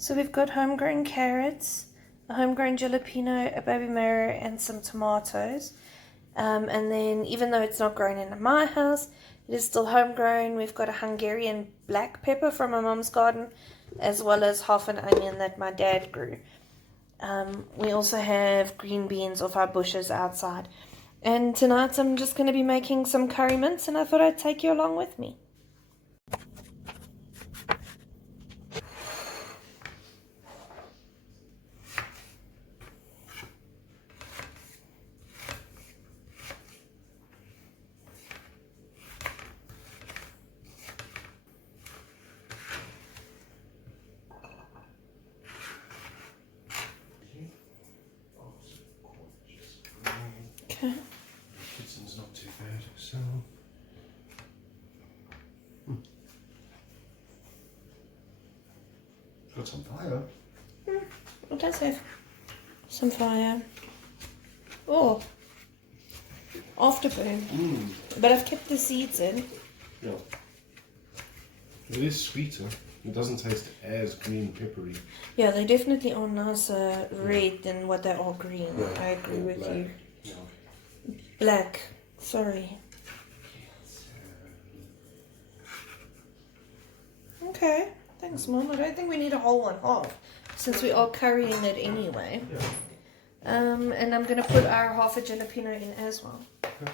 So we've got homegrown carrots, a homegrown jalapeno, a baby marrow, and some tomatoes. And then even though it's not grown in my house, it is still homegrown. We've got a Hungarian black pepper from my mom's garden, as well as half an onion that my dad grew. We also have green beans off our bushes outside. And tonight I'm just going to be making some curry mince, and I thought I'd take you along with me. Okay. The kitchen's not too bad, so. Got some fire. It does have some fire. Oh, afterburn. But I've kept the seeds in. Yeah. It is sweeter. It doesn't taste as green peppery. Yeah, they definitely are nicer red than what they are green. Yeah, I agree with black. you. Yeah. Black. Sorry. Okay. Thanks, Mom. I don't think we need a whole 1/2 since we are currying it anyway. Yeah. And I'm going to put our half a jalapeno in as well. Okay.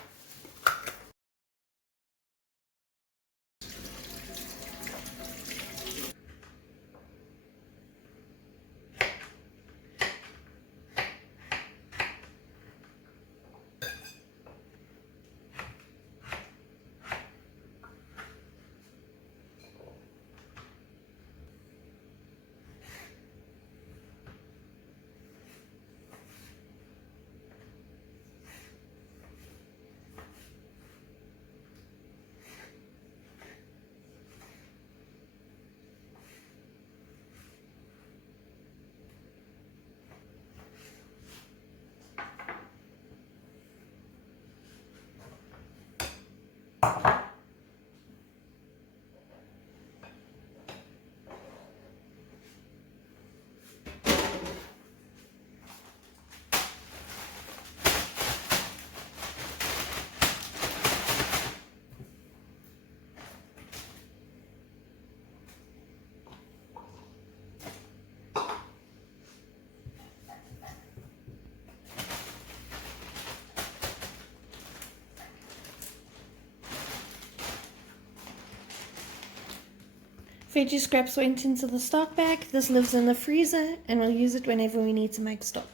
Veggie scraps went into the stock bag. This lives in the freezer and we'll use it whenever we need to make stock.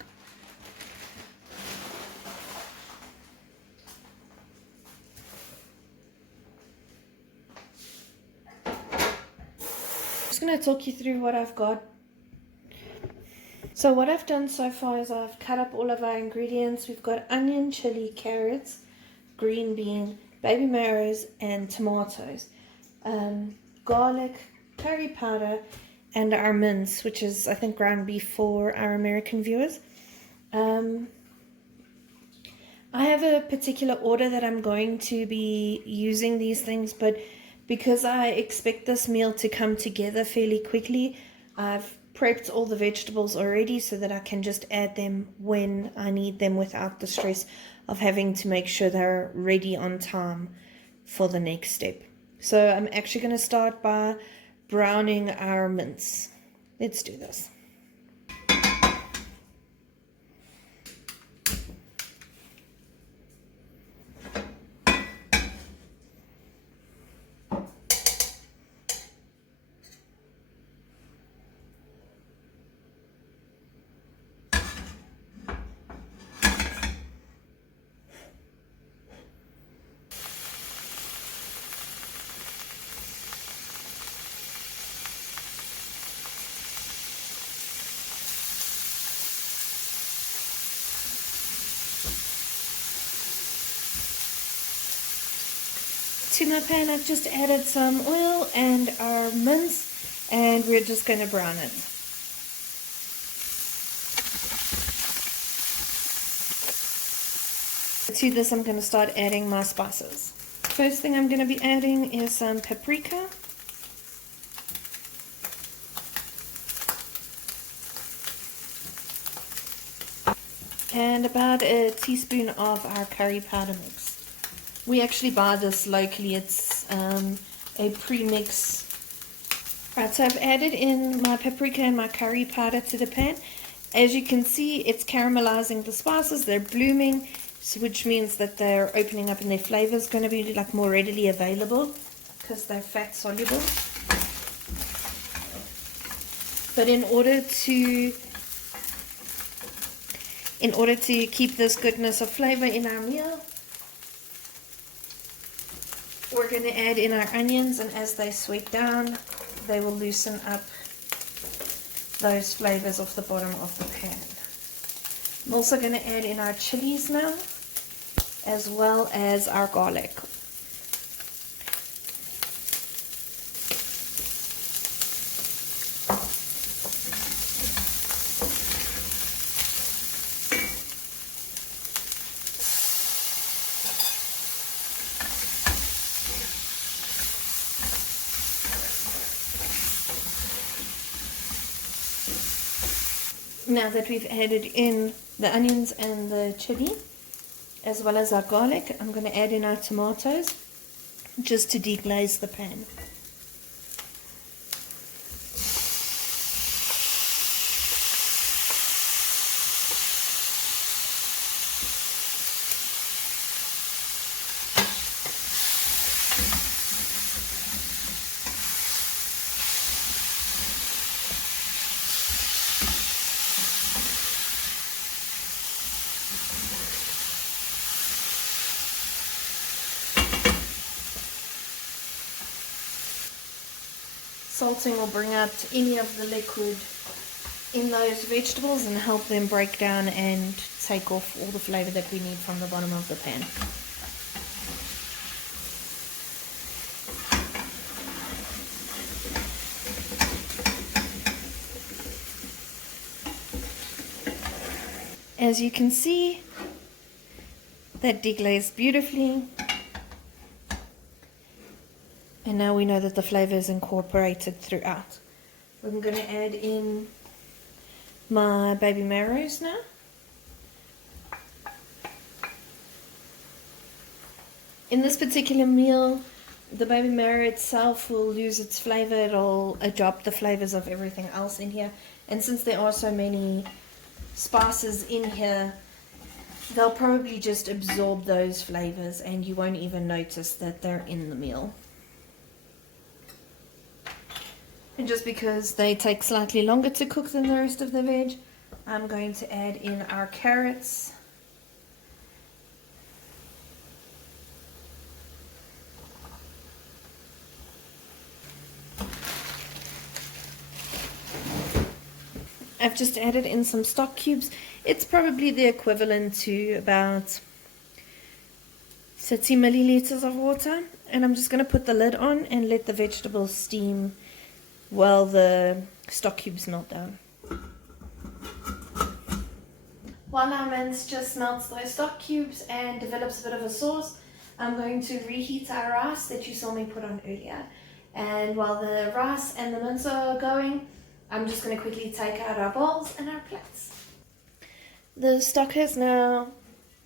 Just going to talk you through what I've got. So what I've done so far is I've cut up all of our ingredients. We've got onion, chili, carrots, green bean, baby marrows, and tomatoes. Garlic, curry powder, and our mince, which is I think ground beef for our American viewers. I have a particular order that I'm going to be using these things, but because I expect this meal to come together fairly quickly, I've prepped all the vegetables already so that I can just add them when I need them without the stress of having to make sure they're ready on time for the next step. So I'm actually going to start by browning our mince. Let's do this. To my pan, I've just added some oil and our mince, and we're just going to brown it. To this, I'm going to start adding my spices. First thing I'm going to be adding is some paprika, and about a teaspoon of our curry powder mix. We actually buy this locally. It's a pre-mix. Right, so I've added in my paprika and my curry powder to the pan. As you can see, it's caramelizing the spices. They're blooming, which means that they're opening up and their flavor is going to be like more readily available because they're fat soluble. But in order to keep this goodness of flavor in our meal, we're going to add in our onions, and as they sweat down, they will loosen up those flavors off the bottom of the pan. I'm also going to add in our chilies now, as well as our garlic. Now that we've added in the onions and the chili, as well as our garlic, I'm going to add in our tomatoes just to deglaze the pan. Salting will bring out any of the liquid in those vegetables and help them break down and take off all the flavor that we need from the bottom of the pan. As you can see, that deglazed beautifully. And now we know that the flavor is incorporated throughout. I'm going to add in my baby marrows now. In this particular meal, the baby marrow itself will lose its flavor. It'll adopt the flavors of everything else in here. And since there are so many spices in here, they'll probably just absorb those flavors and you won't even notice that they're in the meal. And just because they take slightly longer to cook than the rest of the veg, I'm going to add in our carrots. I've just added in some stock cubes. It's probably the equivalent to about 30 milliliters of water. And I'm just going to put the lid on and let the vegetables steam while the stock cubes melt down. While our mince just melts those stock cubes and develops a bit of a sauce, I'm going to reheat our rice that you saw me put on earlier. And while the rice and the mince are going, I'm just going to quickly take out our bowls and our plates. The stock has now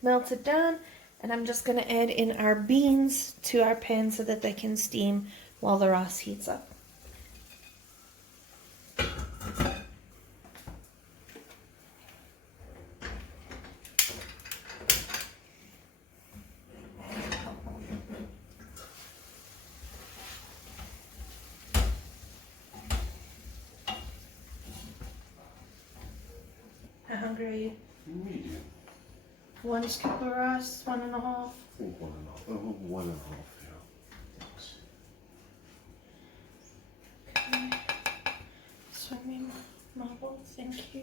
melted down, and I'm just going to add in our beans to our pan so that they can steam while the rice heats up. How hungry are you? Medium. 1 scoop of rice, 1.5. I think 1.5. Oh, 1.5, yeah. Thanks. Okay. Swing me my bowl, thank you.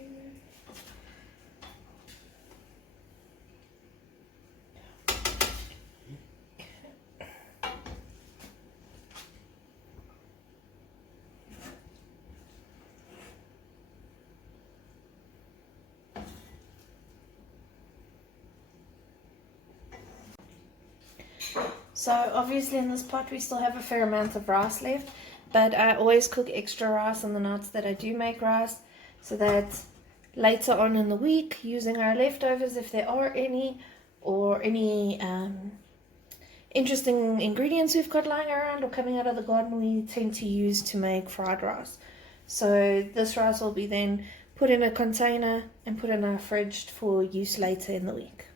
So obviously in this pot we still have a fair amount of rice left, but I always cook extra rice on the nights that I do make rice so that later on in the week using our leftovers if there are any, or any interesting ingredients we've got lying around or coming out of the garden we tend to use to make fried rice. So this rice will be then put in a container and put in our fridge for use later in the week.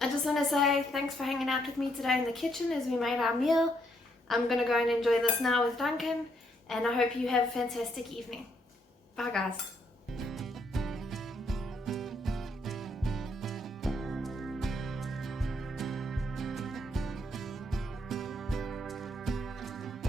I just want to say thanks for hanging out with me today in the kitchen as we made our meal. I'm going to go and enjoy this now with Duncan, and I hope you have a fantastic evening. Bye guys.